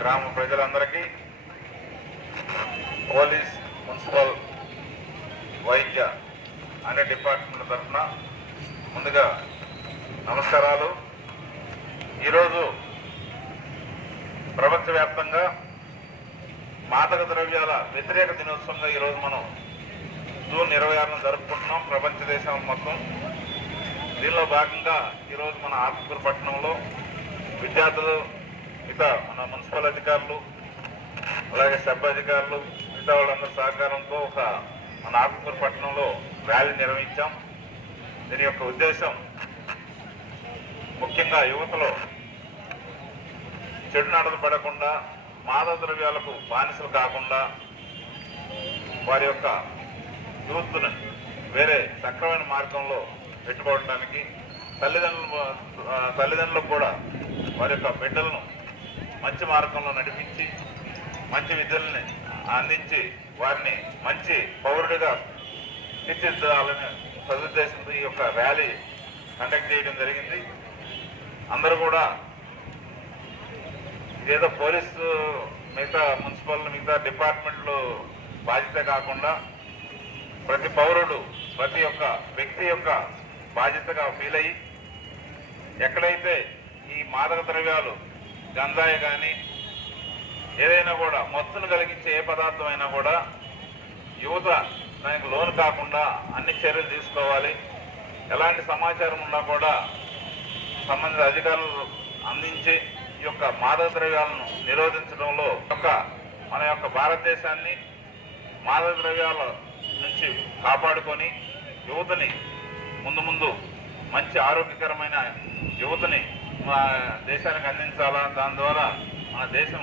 గ్రామ ప్రజలందరికీ police municipal వైద్య అనే డిపార్ట్మెంట్ తరఫున ముందుగా నమస్కారాలు. ఈరోజు ప్రపంచవ్యాప్తంగా మాదక ద్రవ్యాల వ్యతిరేక దినోత్సవంగా ఈరోజు మనం జూన్ ఇరవై ఆరున జరుపుకుంటున్నాం ప్రపంచ దేశం మొత్తం. దీనిలో భాగంగా ఈరోజు మన ఆత్మకూరు పట్టణంలో విద్యార్థులు మిగతా మన మున్సిపల్ అధికారులు అలాగే సబ్ అధికారులు మిగతా వాళ్ళందరి సహకారంతో ఒక మన ఆత్మకూరు పట్టణంలో ర్యాలీ నిర్వహించాం. దీని యొక్క ఉద్దేశం ముఖ్యంగా యువతలో చెడు నడలు పడకుండా మాదక ద్రవ్యాలకు బానిసలు కాకుండా వారి యొక్క యూత్ను వేరే సక్రమైన మార్గంలో పెట్టుకోవడానికి తల్లిదండ్రులు తల్లిదండ్రులకు కూడా వారి యొక్క బిడ్డలను మంచి మార్గంలో నడిపించి మంచి విద్యల్ని అందించి వారిని మంచి పౌరుడిగా తీర్చిదిద్దాలని సదుద్దేశంతో ఈ యొక్క ర్యాలీ కండక్ట్ చేయడం జరిగింది. అందరూ కూడా ఏదో పోలీసు మిగతా మున్సిపల్ మిగతా డిపార్ట్మెంట్లు బాధ్యత కాకుండా ప్రతి పౌరుడు ప్రతి ఒక్క వ్యక్తి యొక్క బాధ్యతగా ఫీల్ అయ్యి ఎక్కడైతే ఈ మాదక ద్రవ్యాలు గంజాయి కానీ ఏదైనా కూడా మత్తును కలిగించే ఏ పదార్థం అయినా కూడా యువత దానికి లోను కాకుండా అన్ని చర్యలు తీసుకోవాలి. ఎలాంటి సమాచారం ఉన్నా కూడా సంబంధిత అధికారులు అందించి ఈ యొక్క మాదక ద్రవ్యాలను నిరోధించడంలో యొక్క మన యొక్క భారతదేశాన్ని మాదక ద్రవ్యాల నుంచి కాపాడుకొని యువతని ముందు ముందు మంచి ఆరోగ్యకరమైన యువతని మా దేశానికి అందించాలా? దాని ద్వారా మన దేశం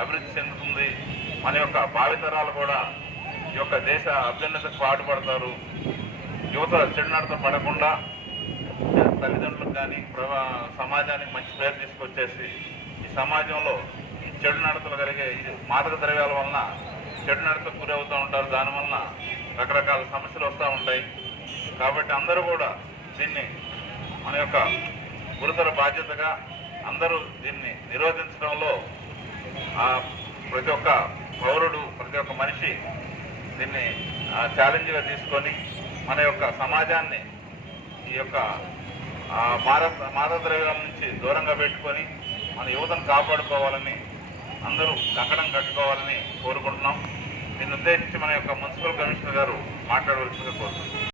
అభివృద్ధి చెందుతుంది. మన యొక్క భావితరాలు కూడా ఈ యొక్క దేశ అభ్యున్నతకు పాటుపడతారు. యువత చెడునడత పడకుండా తల్లిదండ్రులకు కానీ సమాజానికి మంచి పేరు తీసుకొచ్చేసి ఈ సమాజంలో ఈ చెడు నడతలు కలిగే ఈ మాదక ద్రవ్యాల వలన చెడు నడతకు గురి అవుతూ ఉంటారు. దాని వలన రకరకాల సమస్యలు వస్తూ ఉంటాయి. కాబట్టి అందరూ కూడా దీన్ని మన యొక్క గురుతర బాధ్యతగా అందరూ దీన్ని నిరోధించడంలో ప్రతి ఒక్క పౌరుడు ప్రతి ఒక్క మనిషి దీన్ని ఛాలెంజ్గా తీసుకొని మన యొక్క సమాజాన్ని ఈ యొక్క ఆ, మార నుంచి దూరంగా పెట్టుకొని మన యువతను కాపాడుకోవాలని అందరూ కంకణం కట్టుకోవాలని కోరుకుంటున్నాం. దీన్ని ఉద్దేశించి మన యొక్క మున్సిపల్ కమిషనర్ గారు మాట్లాడవలసిందిగా కోరుతున్నాం.